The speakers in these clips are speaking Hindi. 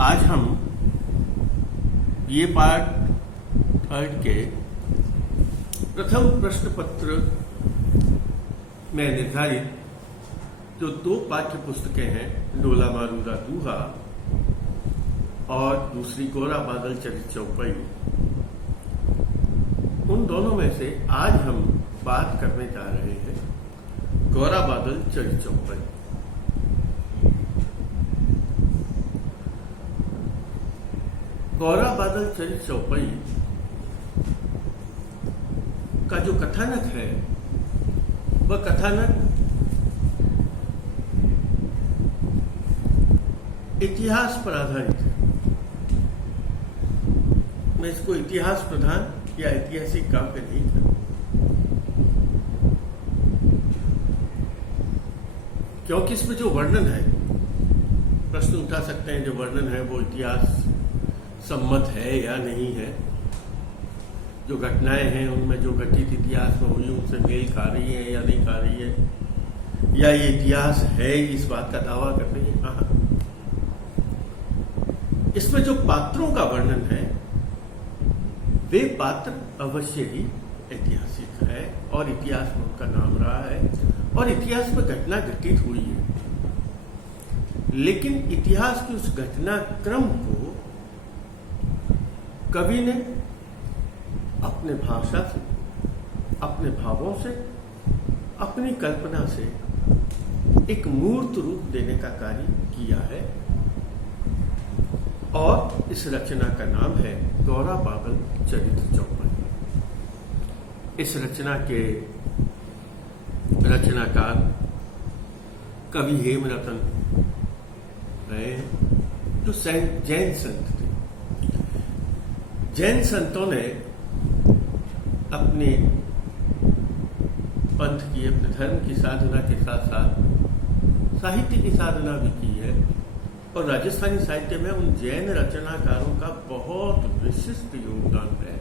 आज हम ये पार्ट थर्ड के प्रथम प्रश्न पत्र में निर्धारित जो दो पाठ्य पुस्तकें हैं, डोला मारूदा दूहा और दूसरी गोरा बादल चरित चौपाई, उन दोनों में से आज हम बात करने जा रहे हैं गोरा बादल चरित चौपाई। गोरा बादल चरित चौपाई का जो कथानक है वह कथानक इतिहास पर आधारित है। मैं इसको इतिहास प्रधान या ऐतिहासिक काव्य नहीं कहूं, क्योंकि इसमें जो वर्णन है, प्रश्न उठा सकते हैं, जो वर्णन है वो इतिहास सम्मत है या नहीं है। जो घटनाएं हैं उनमें जो घटित इतिहास में हुई उनसे मेल खा रही है या नहीं खा रही है, या ये इतिहास है इस बात का दावा कर रही है। हाँ, इसमें जो पात्रों का वर्णन है वे पात्र अवश्य ही ऐतिहासिक है और इतिहास में उनका नाम रहा है और इतिहास में घटना घटित हुई है। लेकिन इतिहास की उस घटनाक्रम को कवि ने अपने भाषा से, अपने भावों से, अपनी कल्पना से एक मूर्त रूप देने का कार्य किया है और इस रचना का नाम है गोरा बादल चरित चौपाई। इस रचना के रचनाकार कवि हेमरतन रहे जो जैन संत थे। जैन संतों ने अपने पंथ की, अपने धर्म की साधना के साथ साथ साहित्य की साधना भी की है और राजस्थानी साहित्य में उन जैन रचनाकारों का बहुत विशिष्ट योगदान है।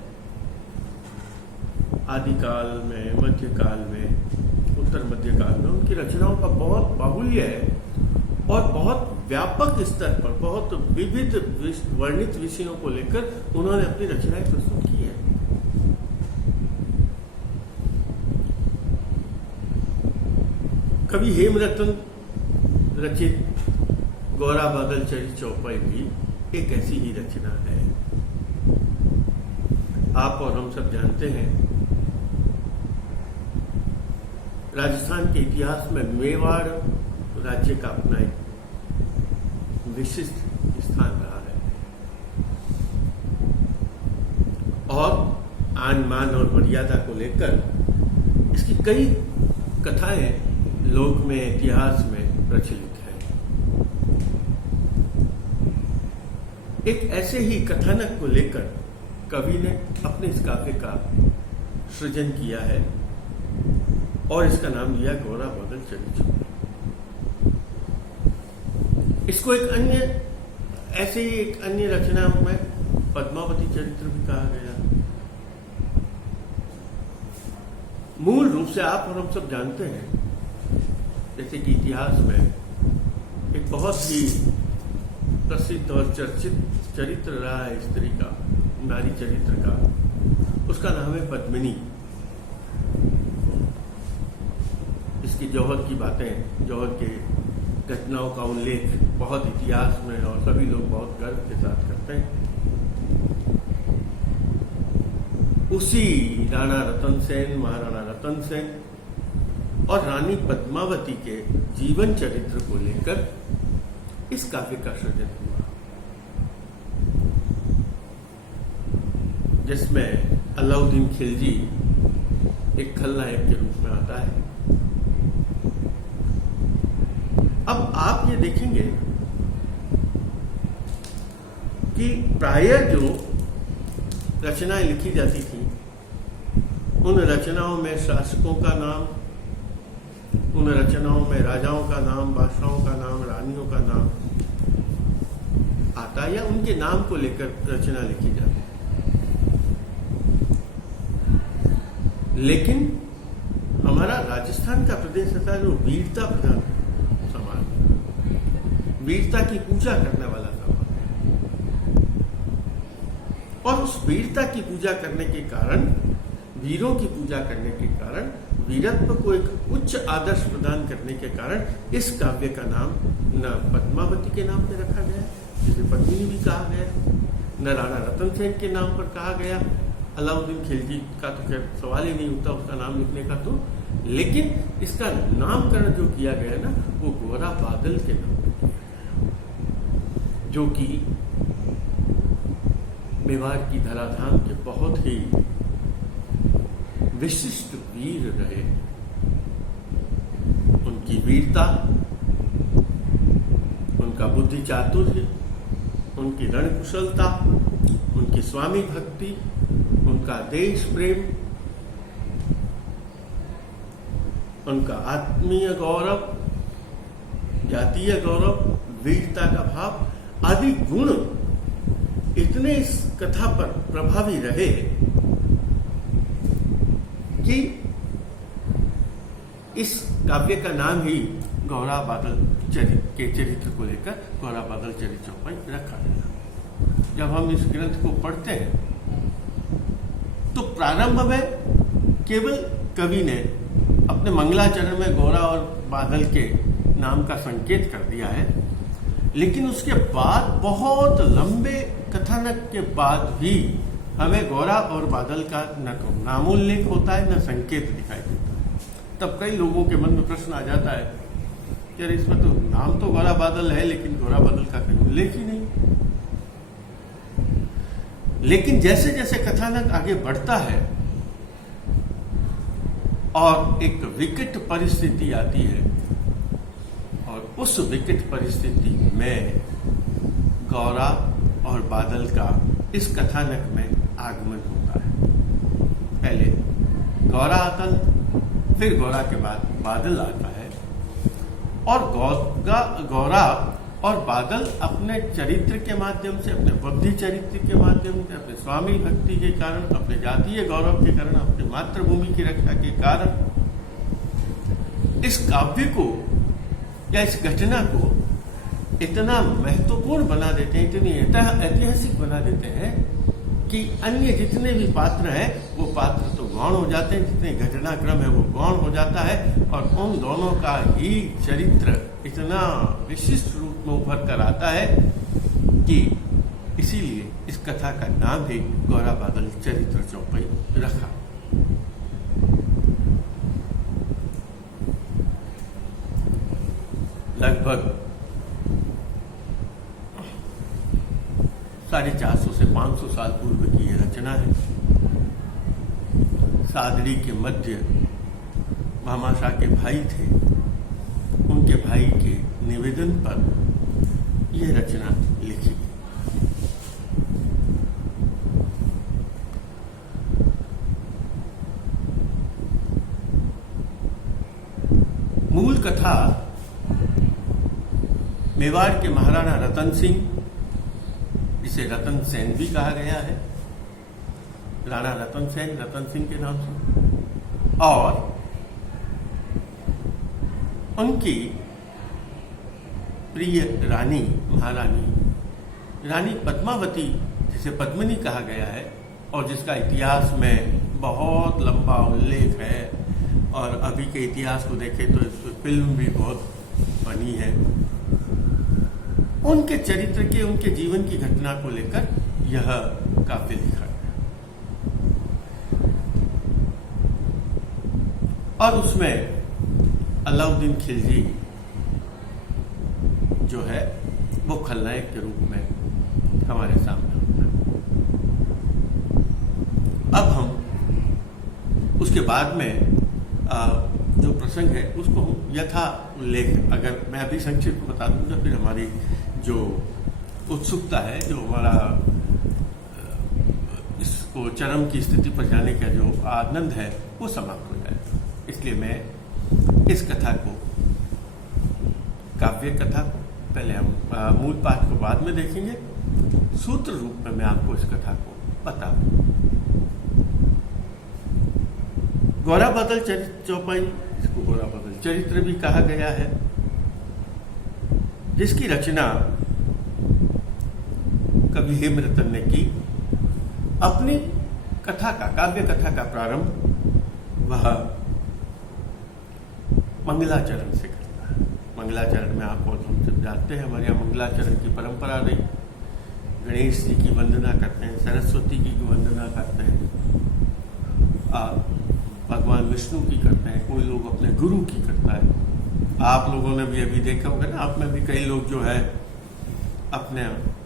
आदिकाल में, मध्यकाल में, उत्तर मध्यकाल में उनकी रचनाओं का बहुत बाहुल्य है और बहुत व्यापक स्तर पर बहुत विविध वर्णित विषयों को लेकर उन्होंने अपनी रचनाएं प्रस्तुत की है। कवि हेमरतन रचित गोरा बादल चरित चौपाई भी एक ऐसी ही रचना है। आप और हम सब जानते हैं राजस्थान के इतिहास में मेवाड़ राज्य का अपना एक विशिष्ट स्थान रहा है और आन मान और मर्यादा को लेकर इसकी कई कथाएं लोक में, इतिहास में प्रचलित है। एक ऐसे ही कथानक को लेकर कवि ने अपने इस काव्य का सृजन किया है और इसका नाम दिया गोरा बादल चरित चौपाई। इसको एक अन्य रचना में पद्मावती चरित्र भी कहा गया। मूल रूप से आप और हम सब जानते हैं, जैसे कि इतिहास में एक बहुत ही प्रसिद्ध और चर्चित चरित्र रहा है स्त्री का, नारी चरित्र का, उसका नाम है पद्मिनी। इसकी जौहर की बातें, जौहर के घटनाओं का उल्लेख बहुत इतिहास में और सभी लोग बहुत गर्व के साथ करते हैं। उसी राणा रतन सेन, महाराणा रतन सेन और रानी पद्मावती के जीवन चरित्र को लेकर इस काव्य का सृजन हुआ, जिसमें अलाउद्दीन खिलजी एक खलनायक के रूप में आता है। अब आप ये देखेंगे कि प्रायः जो रचनाएं लिखी जाती थी उन रचनाओं में शासकों का नाम, उन रचनाओं में राजाओं का नाम, बादशाहों का नाम, रानियों का नाम आता या उनके नाम को लेकर रचना लिखी जाती। लेकिन हमारा राजस्थान का प्रदेश ऐसा जो वीरता प्रधान समाज, वीरता की पूजा करने वाला समाज, और उस वीरता की पूजा करने के कारण, वीरों की पूजा करने के कारण, वीरत्व को एक उच्च आदर्श प्रदान करने के कारण इस काव्य का नाम न पद्मावती के नाम पे रखा गया, जिसे पद्मिनी भी कहा गया, न राणा रतन सेन के नाम पर कहा गया। अलाउद्दीन खिलजी का तो खैर सवाल ही नहीं उठता उसका नाम लिखने का, तो लेकिन इसका नामकरण जो किया गया ना, वो गोरा बादल के नाम पर किया गया, जो कि मेवाड़ की धराधाम के बहुत ही विशिष्ट वीर रहे। उनकी वीरता, उनका बुद्धि चातुर्य, उनकी रण कुशलता, उनकी स्वामी भक्ति, उनका देश प्रेम, उनका आत्मीय गौरव, जातीय गौरव, वीरता का भाव आदि गुण इतने इस कथा पर प्रभावी रहे कि इस काव्य का नाम ही गौरा बादल के चरित्र को लेकर गौरा बादल चरित्र चौपाई रखा गया। जब हम इस ग्रंथ को पढ़ते हैं तो प्रारंभ में केवल कवि ने अपने मंगलाचरण में गौरा और बादल के नाम का संकेत कर दिया है, लेकिन उसके बाद बहुत लंबे कथानक के बाद भी हमें गौरा और बादल का न नामोल्लेख होता है, न संकेत दिखाई देता है। तब कई लोगों के मन में प्रश्न आ जाता है कि अरे इसमें तो नाम तो गौरा बादल है, लेकिन गौरा बादल का कोई उल्लेख ही नहीं। लेकिन जैसे जैसे कथानक आगे बढ़ता है और एक विकट परिस्थिति आती है, और उस विकट परिस्थिति में गौरा और बादल का इस कथानक में आगमन होता है। पहले गौरा आता, फिर गौरा के बाद बादल आता है, और गौरा और बादल अपने चरित्र के माध्यम से, अपने बुद्धि चरित्र के माध्यम से, अपने स्वामी भक्ति के कारण, अपने जातीय गौरव के कारण, अपनी मातृभूमि की रक्षा के कारण इस काव्य को या इस घटना को इतना महत्वपूर्ण बना देते हैं, इतनी ऐतिहासिक बना देते हैं कि अन्य जितने भी पात्र हैं वो पात्र तो गौण हो जाते हैं, जितने घटनाक्रम है वो गौण हो जाता है, और उन दोनों का ही चरित्र इतना विशिष्ट रूप में उभर कर आता है कि इसीलिए इस कथा का नाम भी गौरा बादल चरित्र चौपाई रखा। लगभग 450 से 500 साल पूर्व की यह रचना है। सादड़ी के मध्य भामाशाह के भाई थे, उनके भाई के निवेदन पर यह रचना लिखी गई। मूल कथा मेवाड़ के महाराणा रतन सिंह, जिसे रतन सेन भी कहा गया है, राणा रतन सेन रतन सिंह के नाम से, और उनकी प्रिय रानी, महारानी रानी पद्मावती, जिसे पद्मिनी कहा गया है, और जिसका इतिहास में बहुत लंबा उल्लेख है, और अभी के इतिहास को देखें तो इस फिल्म भी बहुत बनी है। उनके चरित्र के, उनके जीवन की घटना को लेकर यह काव्य लिखा गया, और उसमें अलाउद्दीन खिलजी जो है वो खलनायक के रूप में हमारे सामने होता है। अब हम उसके बाद में जो प्रसंग है उसको यथा उल्लेख, अगर मैं अभी संक्षिप्त बता दूंगा, फिर हमारी जो उत्सुकता है, जो हमारा इसको चरम की स्थिति पर जाने का जो आनंद है वो समाप्त हो जाएगा। इसलिए मैं इस कथा को, काव्य कथा को पहले हम मूल पाठ को बाद में देखेंगे, सूत्र रूप में मैं आपको इस कथा को बता दूं। गौरा बादल चरित्र चौपाई, इसको गौरा बादल चरित्र भी कहा गया है, जिसकी रचना कवि हेमरतन ने की अपनी कथा का, काव्य कथा का प्रारंभ वह मंगलाचरण से करता है। मंगलाचरण में आप और हम सब जानते हैं, हमारे यहाँ मंगलाचरण की परंपरा रही। गणेश जी की वंदना करते हैं, सरस्वती जी की वंदना करते हैं, भगवान विष्णु की करते हैं, कोई लोग अपने गुरु की करता है। आप लोगों ने भी अभी देखा होगा ना, आप में भी कई लोग जो है अपने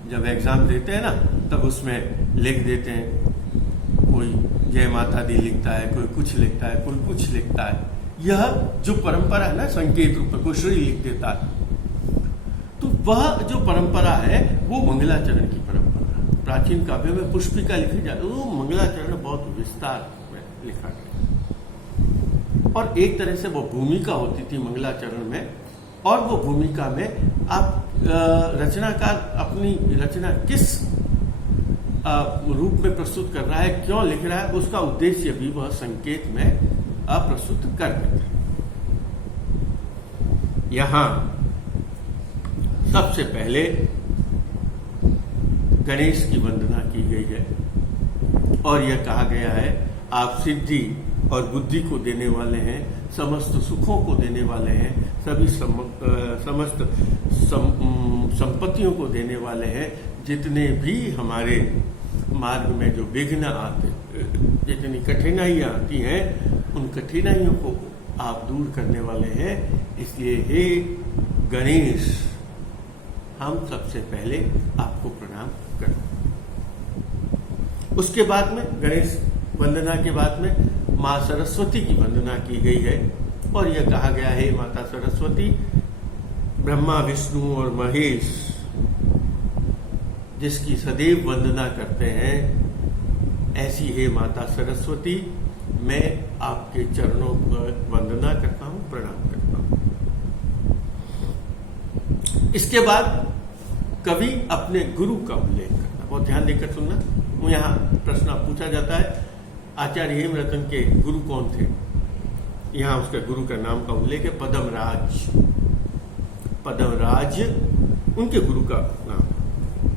जब एग्जाम देते हैं ना, तब उसमें लिख देते हैं, कोई जय माता दी लिखता है, कोई कुछ लिखता है, कोई कुछ लिखता है। यह जो परंपरा है ना, संकेत रूप में कोई श्री लिख देता है, तो वह जो परंपरा है वो मंगलाचरण की परंपरा है। प्राचीन काव्य में पुष्पिका लिखी जाती है, वो मंगलाचरण बहुत विस्तार में लिखा गया, और एक तरह से वो भूमिका होती थी मंगलाचरण में। और वो भूमिका में आप रचनाकार अपनी रचना किस रूप में प्रस्तुत कर रहा है, क्यों लिख रहा है, उसका उद्देश्य भी वह संकेत में प्रस्तुत कर देते हैं। यहां सबसे पहले गणेश की वंदना की गई है और यह कहा गया है, आप सिद्धि और बुद्धि को देने वाले हैं, समस्त सुखों को देने वाले हैं, सभी समस्त संपत्तियों को देने वाले हैं। जितने भी हमारे मार्ग में जो विघ्न आते, जितनी कठिनाइयां आती हैं, उन कठिनाइयों को आप दूर करने वाले हैं। इसलिए हे गणेश, हम सबसे पहले आपको प्रणाम करते हैं। उसके बाद में गणेश वंदना के बाद में माँ सरस्वती की वंदना की गई है और यह कहा गया है, माता सरस्वती ब्रह्मा विष्णु और महेश जिसकी सदैव वंदना करते हैं, ऐसी है माता सरस्वती, मैं आपके चरणों पर वंदना करता हूं, प्रणाम करता हूं। इसके बाद कवि अपने गुरु का उल्लेख करता, बहुत ध्यान देकर सुनना। वो यहाँ प्रश्न पूछा जाता है, आचार्य हेमरतन के गुरु कौन थे? यहाँ उसके गुरु का नाम का उल्लेख है, पद्मराज। पद्मराज उनके गुरु का नाम।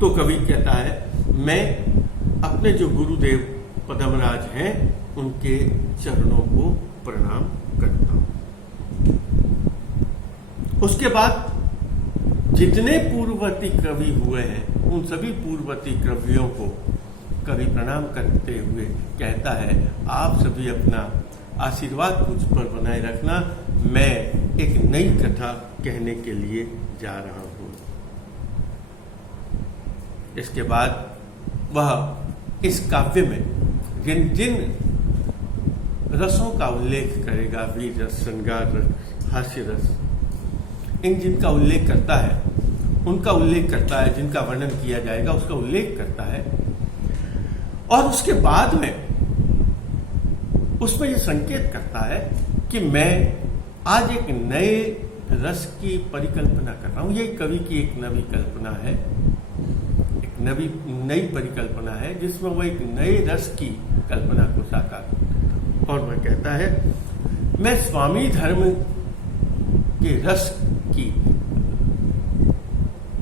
तो कवि कहता है, मैं अपने जो गुरुदेव पद्मराज हैं उनके चरणों को प्रणाम करता हूं। उसके बाद जितने पूर्ववर्ती कवि हुए हैं उन सभी पूर्ववर्ती कवियों को कवि प्रणाम करते हुए कहता है, आप सभी अपना आशीर्वाद मुझ पर बनाए रखना, मैं एक नई कथा कहने के लिए जा रहा हूं। इसके बाद वह इस काव्य में जिन जिन रसों का उल्लेख करेगा, वीर रस, श्रृंगार रस, हास्य रस, इन जिनका उल्लेख करता है, उनका उल्लेख करता है, जिनका वर्णन किया जाएगा उसका उल्लेख करता है। और उसके बाद में उसमें यह संकेत करता है कि मैं आज एक नए रस की परिकल्पना कर रहा हूं। ये कवि की एक नवी कल्पना है, एक नई परिकल्पना है जिसमें वो एक नए रस की कल्पना को साकार करता है। और वह कहता है, मैं स्वामी धर्म के रस की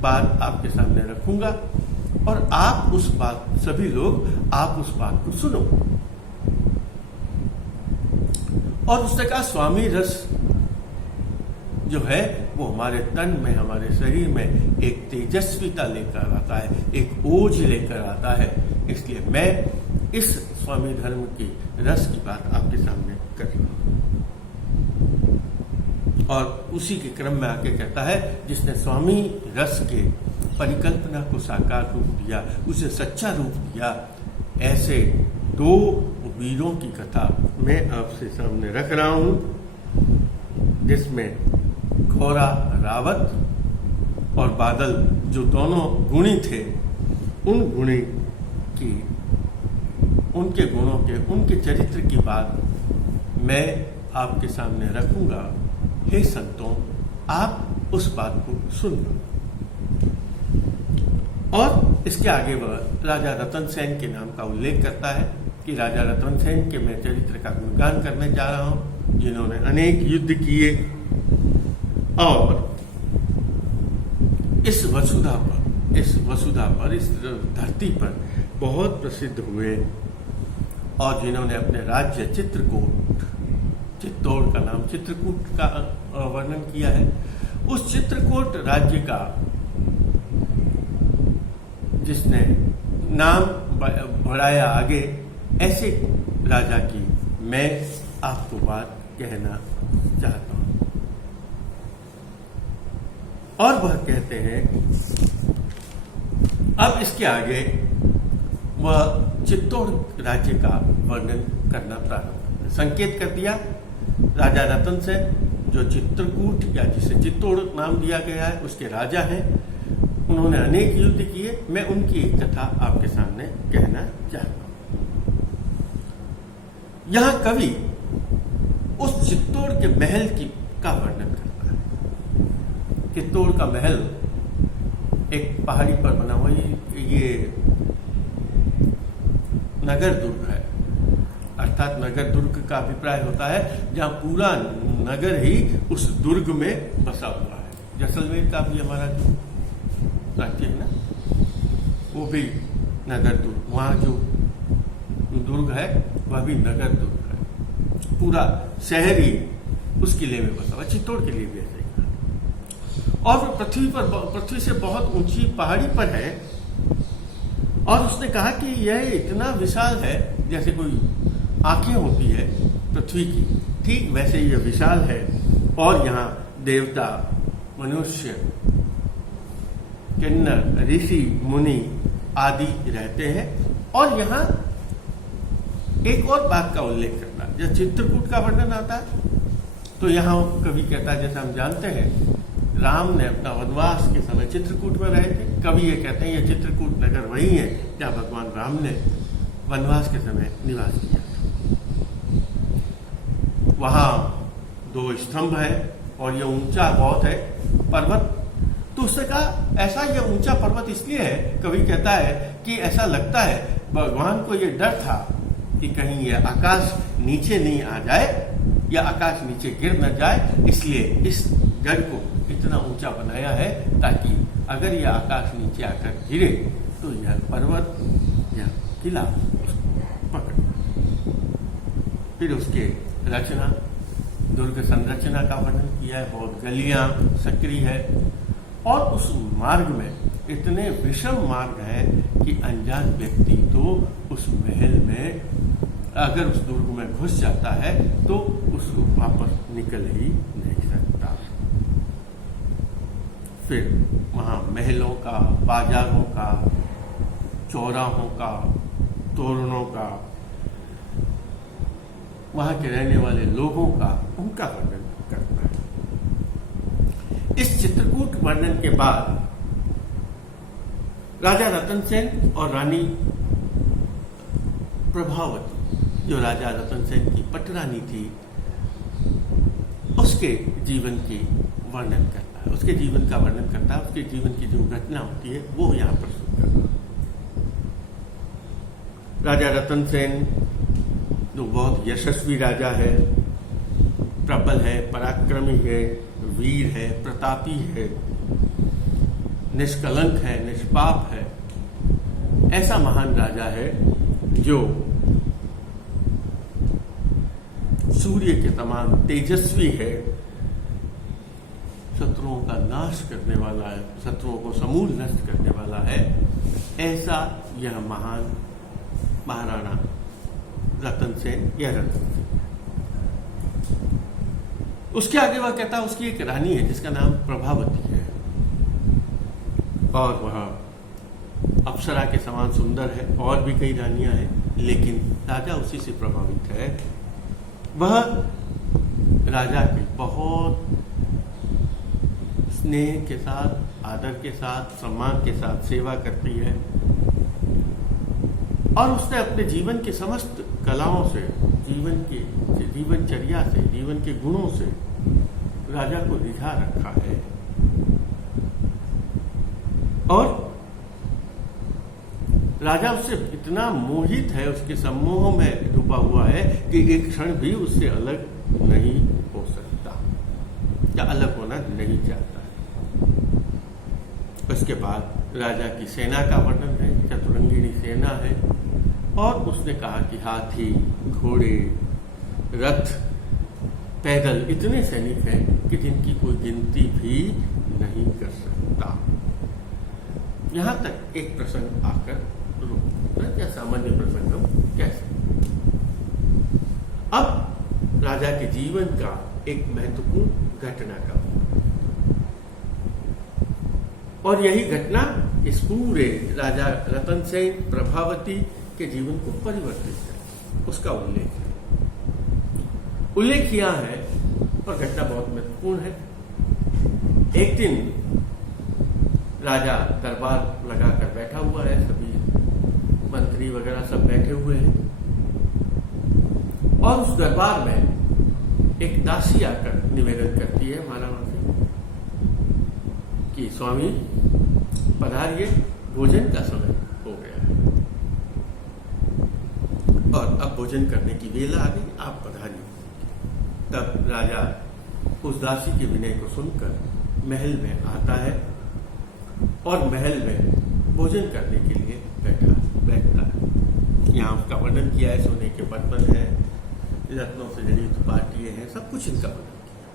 बात आपके सामने रखूंगा और आप उस बात, सभी लोग आप उस बात को सुनो। और उसने कहा, स्वामी रस जो है वो हमारे तन में, हमारे शरीर में एक तेजस्विता लेकर आता है, एक ओज लेकर आता है। इसलिए मैं इस स्वामी धर्म की रस की बात आपके सामने कर रहा हूं। और उसी के क्रम में आके कहता है, जिसने स्वामी रस के परिकल्पना को साकार रूप दिया, उसे सच्चा रूप दिया, ऐसे दो वीरों की कथा मैं आपसे सामने रख रहा हूं, जिसमें घोड़ा रावत और बादल जो दोनों गुणी थे, उन गुणी की, उनके गुणों के, उनके चरित्र की बात मैं आपके सामने रखूंगा। हे संतों, आप उस बात को सुनना। और इसके आगे वह राजा रतन सेन के नाम का उल्लेख करता है कि राजा रतन सेन के मैं चरित्र का गुणगान करने जा रहा हूं, जिन्होंने अनेक युद्ध किए और इस वसुधा पर, इस धरती पर बहुत प्रसिद्ध हुए और जिन्होंने अपने राज्य चित्रकूट, चित्तौड़ का नाम चित्रकूट का वर्णन किया है, उस चित्रकूट राज्य का जिसने नाम बढ़ाया आगे, ऐसे राजा की मैं आपको बात कहना चाहता हूं। और वह कहते हैं, अब इसके आगे वह चित्तौड़ राज्य का वर्णन करना प्रारंभ कर संकेत कर दिया। राजा रतन सेन जो चित्रकूट या जिसे चित्तौड़ नाम दिया गया है उसके राजा हैं, उन्होंने अनेक युद्ध किए। मैं उनकी एक कथा आपके सामने कहना चाहता हूं। यहां कवि उस चित्तौड़ के महल का वर्णन करता है। चित्तौड़ का महल एक पहाड़ी पर बना हुआ ये नगर दुर्ग है, अर्थात नगर दुर्ग का अभिप्राय होता है जहां पूरा नगर ही उस दुर्ग में बसा हुआ है। जैसलमेर का भी हमारा जो राज्य है ना, वो भी नगर दुर्ग, वहां जो दुर्ग है वह भी नगर दुर्ग है। पूरा शहर ही उस किले में बसा हुआ। चित्तौड़ के लिए भी ऐसे ही, और वो पृथ्वी से बहुत ऊंची पहाड़ी पर है। और उसने कहा कि यह इतना विशाल है जैसे कोई आंखें होती है पृथ्वी की, ठीक वैसे यह विशाल है। और यहाँ देवता, मनुष्य, किन्नर, ऋषि, मुनि आदि रहते हैं। और यहाँ एक और बात का उल्लेख करना, जब चित्रकूट का वर्णन आता है तो यहाँ कवि कहता है, जैसे हम जानते हैं राम ने अपना वनवास के समय चित्रकूट में रहे थे। कवि ये कहते हैं ये चित्रकूट नगर वही है जहाँ भगवान राम ने वनवास के समय निवास किया था। वहां 2 स्तंभ है और ये ऊंचा बहुत है पर्वत। तो उसने कहा ऐसा ये ऊंचा पर्वत इसलिए है, कवि कहता है कि ऐसा लगता है भगवान को ये डर था कि कहीं ये आकाश नीचे नहीं आ जाए या आकाश नीचे गिर न जाए, इसलिए इस गढ़ को इतना ऊंचा बनाया है ताकि अगर यह आकाश नीचे आकर गिरे तो यह पर्वत या किला पकड़। फिर उसके रचना, दुर्ग संरचना का वर्णन किया है। बहुत गलियां सक्रिय है और उस मार्ग में इतने विषम मार्ग है कि अनजान व्यक्ति तो उस महल में अगर उस दुर्ग में घुस जाता है तो उसको वापस निकल ही नहीं सकता। फिर वहाँ महलों का, बाजारों का, चौराहों का, तोरणों का, वहाँ के रहने वाले लोगों का, उनका वर्णन करना है। इस चित्रकूट वर्णन के बाद राजा रतन सेन और रानी प्रभावती, जो राजा रतन सेन की पटरानी थी, उसके जीवन की वर्णन करता है, उसके जीवन का वर्णन करता है। उसके जीवन की जो घटना होती है वो यहाँ प्रस्तुत करता है। राजा रतन सेन जो बहुत यशस्वी राजा है, प्रबल है, पराक्रमी है, वीर है, प्रतापी है, निष्कलंक है, निष्पाप है, ऐसा महान राजा है जो सूर्य के समान तेजस्वी है, शत्रुओं का नाश करने वाला है, शत्रुओं को समूल नष्ट करने वाला है। ऐसा यह महान महाराणा रतन सेन या रतन सेन। उसके आगे वह कहता है उसकी एक रानी है जिसका नाम प्रभावती है और वह अप्सरा के समान सुंदर है। और भी कई रानियां हैं लेकिन राजा उसी से प्रभावित है। वह राजा की बहुत स्नेह के साथ, आदर के साथ, सम्मान के साथ सेवा करती है और उसने अपने जीवन के समस्त कलाओं से, जीवनचर्या से, जीवन के गुणों से राजा को रिझा रखा है। और राजा उससे इतना मोहित है, उसके सम्मोह में डूबा हुआ है कि एक क्षण भी उससे अलग नहीं हो सकता या अलग होना नहीं चाहता है। उसके बाद राजा की सेना का वर्णन है, चतुर अर्धांगिनी सेना है, और उसने कहा कि हाथी, घोड़े, रथ, पैदल इतने सैनिक हैं कि जिनकी कोई गिनती भी नहीं कर सकता। यहां तक एक प्रसंग आकर रुकता, या सामान्य प्रसंग हम कह सकते। अब राजा के जीवन का एक महत्वपूर्ण घटना का, और यही घटना इस पूरे राजा रतन सेन प्रभावती के जीवन को परिवर्तित है, उसका उल्लेख किया है, और घटना बहुत महत्वपूर्ण है। एक दिन राजा दरबार लगाकर बैठा हुआ है, सभी मंत्री वगैरह सब बैठे हुए हैं, और उस दरबार में एक दासी आकर निवेदन करती है महाराणा से कि स्वामी पधारिए, भोजन का समय हो गया है और अब भोजन करने की वेला आ गई, आप पधारिए। तब राजा उस दासी के विनय को सुनकर महल में आता है और महल में भोजन करने के लिए बैठता है। यहाँ उसका वर्णन किया है, सोने के बर्तन हैं, रत्नों से जड़ी पाटियां हैं, सब कुछ इनका वर्णन किया।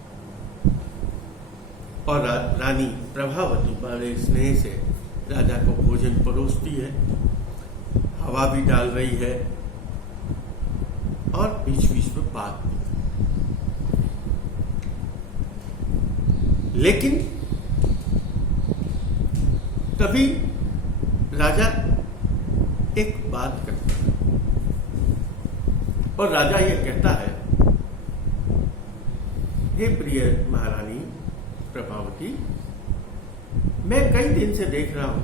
और रानी प्रभावती बड़े स्नेह से राजा को भोजन परोसती है, हवा भी डाल रही है और बीच बीच में बात भी। लेकिन तभी राजा एक बात करता है, और राजा यह कहता है, हे प्रिय महारानी प्रभावती, मैं कई दिन से देख रहा हूं,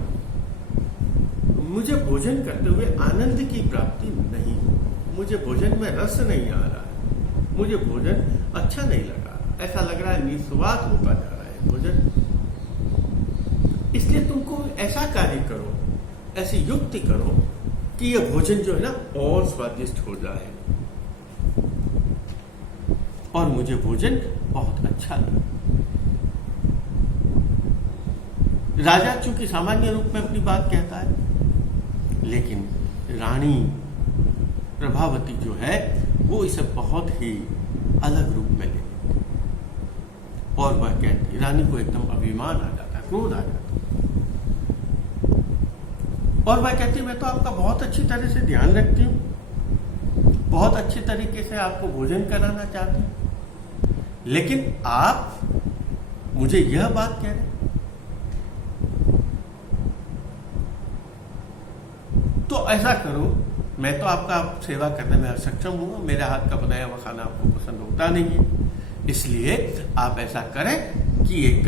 मुझे भोजन करते हुए आनंद की प्राप्ति नहीं, मुझे भोजन में रस नहीं आ रहा है, मुझे भोजन अच्छा नहीं लगा, ऐसा लग रहा है निस्वाद होता जा रहा है भोजन। इसलिए तुमको ऐसा कार्य करो, ऐसी युक्ति करो कि यह भोजन जो है ना और स्वादिष्ट हो जाए और मुझे भोजन बहुत अच्छा लगे। राजा चूंकि सामान्य रूप में अपनी बात कहता है, लेकिन रानी प्रभावती जो है वो इसे बहुत ही अलग रूप में लेती है, और वह कहती, रानी को एकदम अभिमान आ जाता है, क्रोध आ जाता है, और वह कहती, मैं तो आपका बहुत अच्छी तरह से ध्यान रखती हूं, बहुत अच्छे तरीके से आपको भोजन कराना चाहती हूं, लेकिन आप मुझे यह बात कह रहे, तो ऐसा करो, मैं तो आपका सेवा करने में असक्षम हूं, मेरे हाथ का बनाया हुआ खाना आपको पसंद होता नहीं है, इसलिए आप ऐसा करें कि एक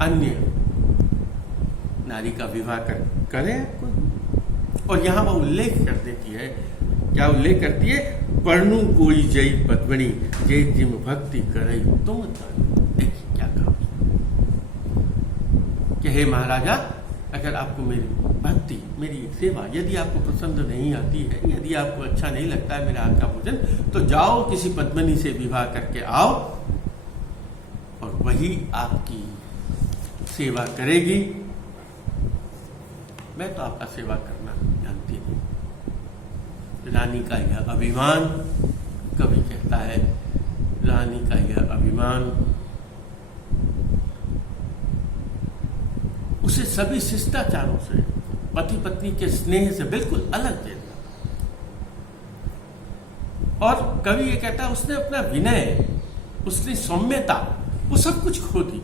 अन्य नारी का विवाह करें। और यहां वो उल्लेख कर देती है, क्या उल्लेख करती है, पढ़नू कोई जय पद्मनी जय जिम भक्ति करे तुम। देखिए क्या कहा कि हे महाराजा, अगर आपको मेरी भक्ति, मेरी सेवा यदि आपको पसंद नहीं आती है, यदि आपको अच्छा नहीं लगता है मेरे हाथ का भोजन, तो जाओ किसी पद्मनी से विवाह करके आओ और वही आपकी सेवा करेगी, मैं तो आपका सेवा करना जानती नहीं। रानी का यह अभिमान, कवि कहता है, रानी का यह अभिमान उसे सभी शिष्टाचारों से, पति पत्नी के स्नेह से बिल्कुल अलग देता। और कवि ये कहता है, उसने अपना विनय, उसने सौम्यता, वो सब कुछ खो दी।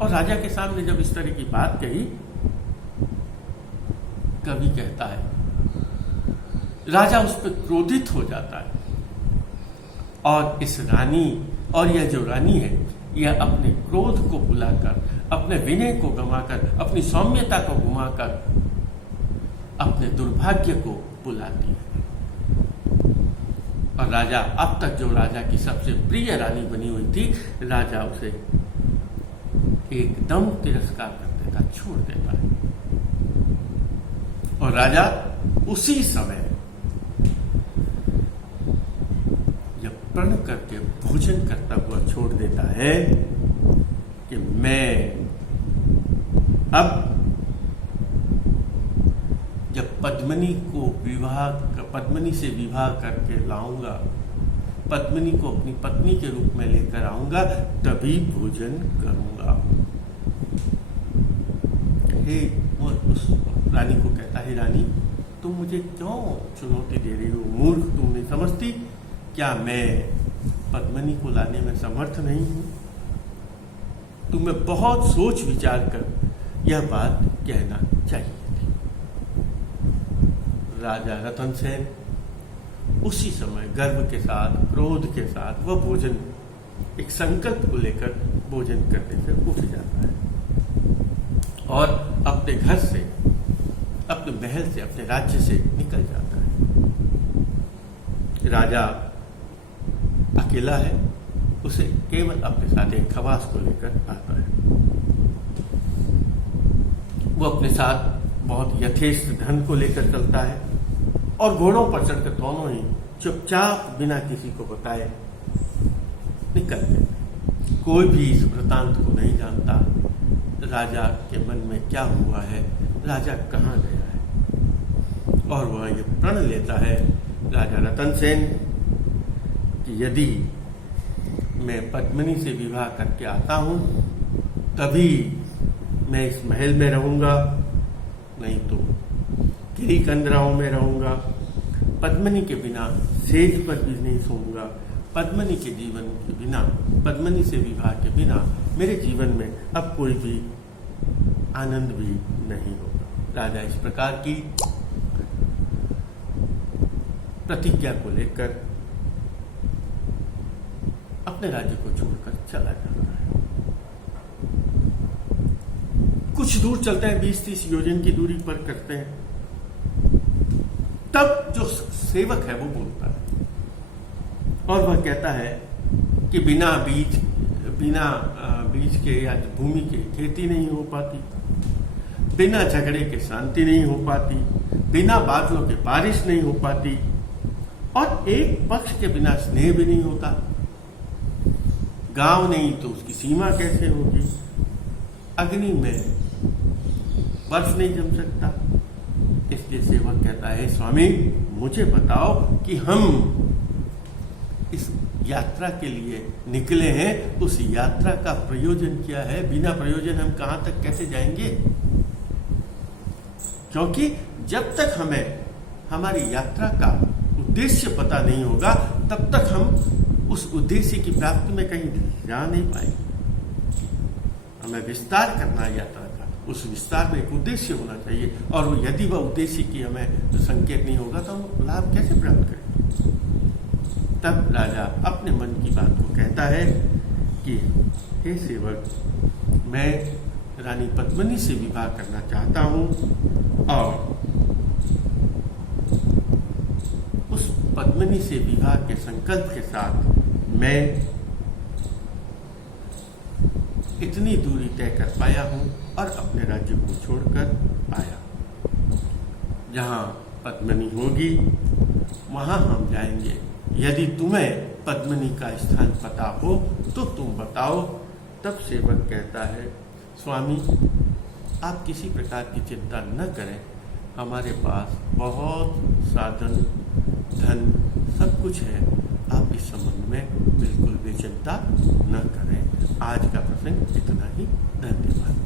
और राजा के सामने जब इस तरह की बात कही, कवि कहता है, राजा उस पर क्रोधित हो जाता है, और इस रानी, और यह जो रानी है, यह अपने क्रोध को भुलाकर, अपने विनय को गंवाकर, अपनी सौम्यता को घुमाकर अपने दुर्भाग्य को बुलाती है। और राजा, अब तक जो राजा की सबसे प्रिय रानी बनी हुई थी, राजा उसे एकदम तिरस्कार कर देता, छोड़ देता है। और राजा उसी समय जब प्रण करके भोजन करता हुआ छोड़ देता है कि मैं अब पद्मिनी से विवाह करके लाऊंगा, पद्मिनी को अपनी पत्नी के रूप में लेकर आऊंगा, तभी भोजन करूंगा। वो उस रानी को कहता है, रानी तुम मुझे क्यों चुनौती दे रही हो? मूर्ख, तुम नहीं समझती क्या मैं पद्मिनी को लाने में समर्थ नहीं हूं? तुम्हें बहुत सोच विचार कर यह बात कहना चाहिए थी। राजा रतन सेन उसी समय गर्व के साथ, क्रोध के साथ वह भोजन, एक संकल्प को लेकर भोजन करने से उठ जाता है और अपने घर से, अपने महल से, अपने राज्य से निकल जाता है। राजा अकेला है, उसे केवल अपने साथ एक खवास को लेकर आता है। वो अपने साथ बहुत यथेष्ट धन को लेकर चलता है और घोड़ों पर चढ़कर दोनों ही चुपचाप बिना किसी को बताए निकल गए। कोई भी इस वृतांत को नहीं जानता, राजा के मन में क्या हुआ है, राजा कहाँ गया है। और वह ये प्रण लेता है, राजा रतन सेन, कि यदि मैं पद्मिनी से विवाह करके आता हूं तभी मैं इस महल में रहूंगा, नहीं तो गिरी कंदराओं में रहूंगा। पद्मिनी के बिना सेज पर भी नहीं सोऊंगा। पद्मिनी के जीवन के बिना, पद्मिनी से विवाह के बिना मेरे जीवन में अब कोई भी आनंद भी नहीं होगा। राजा इस प्रकार की प्रतिज्ञा को लेकर अपने राज्य को छोड़कर चला जाता है। कुछ दूर चलते हैं, 20-30 योजन की दूरी पर करते हैं। तब जो सेवक है वो बोलता है और वह कहता है कि बिना बीज के या भूमि के खेती नहीं हो पाती, बिना झगड़े के शांति नहीं हो पाती, बिना बादलों के बारिश नहीं हो पाती और एक पक्ष के बिना स्नेह भी नहीं होता। गांव नहीं तो उसकी सीमा कैसे होगी? अग्नि में बर्फ नहीं जम सकता। इसलिए सेवक कहता है, स्वामी मुझे बताओ कि हम इस यात्रा के लिए निकले हैं, उस यात्रा का प्रयोजन क्या है? बिना प्रयोजन हम कहां तक कैसे जाएंगे? क्योंकि जब तक हमें हमारी यात्रा का उद्देश्य पता नहीं होगा तब तक हम उस उद्देश्य की प्राप्ति में कहीं जा नहीं पाएंगे। हमें विस्तार करना है यात्रा का, उस विस्तार में एक उद्देश्य होना चाहिए और यदि वह उद्देश्य की हमें संकेत नहीं होगा तो हम लाभ कैसे प्राप्त करेंगे? तब राजा अपने मन की बात को कहता है कि हे सेवक, मैं रानी पद्मिनी से विवाह करना चाहता हूं और उस पद्मिनी से विवाह के संकल्प के साथ मैं इतनी दूरी तय कर पाया हूं और अपने राज्य को छोड़कर आया। जहां पद्मिनी होगी वहां हम जाएंगे। यदि तुम्हें पद्मिनी का स्थान पता हो तो तुम बताओ। तब सेवक कहता है, स्वामी आप किसी प्रकार की चिंता न करें, हमारे पास बहुत साधन, धन, सब कुछ है। आप इस संबंध में बिल्कुल भी चिंता न करें। आज का प्रसंग इतना ही। धन्यवाद।